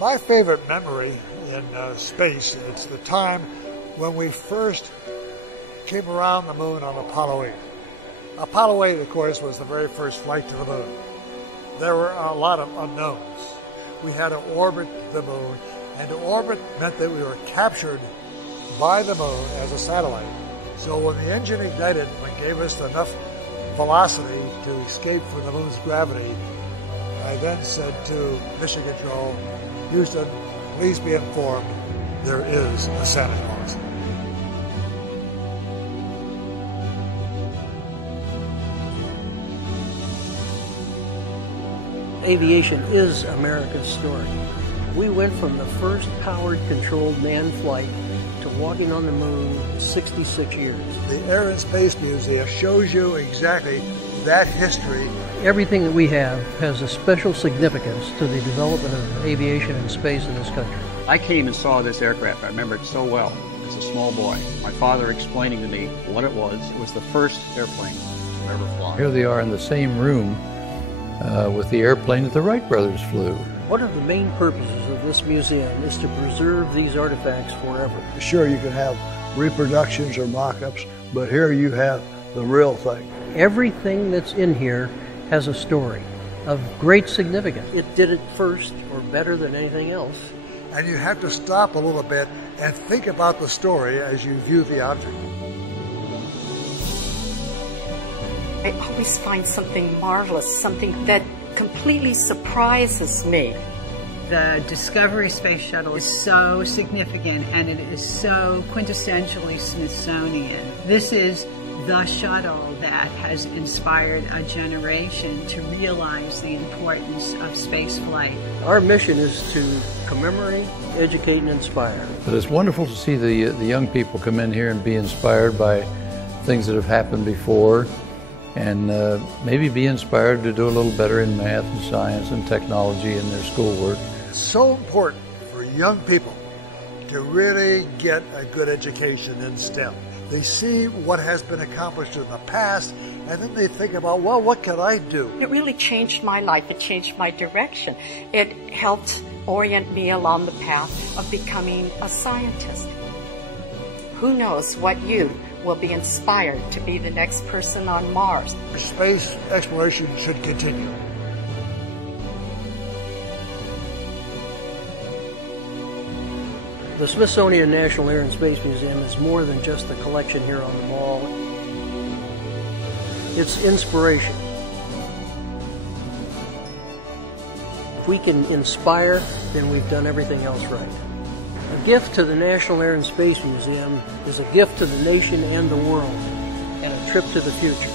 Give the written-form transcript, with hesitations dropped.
My favorite memory in space, it's the time when we first came around the moon on Apollo 8. Apollo 8, of course, was the very first flight to the moon. There were a lot of unknowns. We had to orbit the moon, and to orbit meant that we were captured by the moon as a satellite. So when the engine ignited and gave us enough velocity to escape from the moon's gravity, I then said to Mission Control, Houston, please be informed, there is a Santa Claus. Aviation is America's story. We went from the first powered, controlled manned flight to walking on the moon in 66 years. The Air and Space Museum shows you exactly that history. Everything that we have has a special significance to the development of aviation and space in this country. I came and saw this aircraft. I remember it so well as a small boy. My father explaining to me what it was. It was the first airplane to ever fly. Here they are in the same room with the airplane that the Wright brothers flew. One of the main purposes of this museum is to preserve these artifacts forever. Sure, you can have reproductions or mock-ups, but here you have the real thing. Everything that's in here has a story of great significance. It did it first, or better than anything else. And you have to stop a little bit and think about the story as you view the object. I always find something marvelous, something that completely surprises me. The Discovery Space Shuttle is so significant, and it is so quintessentially Smithsonian. This is the shuttle that has inspired a generation to realize the importance of space flight. Our mission is to commemorate, educate, and inspire. But it's wonderful to see the young people come in here and be inspired by things that have happened before, and maybe be inspired to do a little better in math and science and technology in their schoolwork. It's so important for young people to really get a good education in STEM. They see what has been accomplished in the past, and then they think about, well, what can I do? It really changed my life. It changed my direction. It helped orient me along the path of becoming a scientist. Who knows what you will be inspired to be the next person on Mars. Space exploration should continue. The Smithsonian National Air and Space Museum is more than just a collection here on the mall. It's inspiration. If we can inspire, then we've done everything else right. A gift to the National Air and Space Museum is a gift to the nation and the world, and a trip to the future.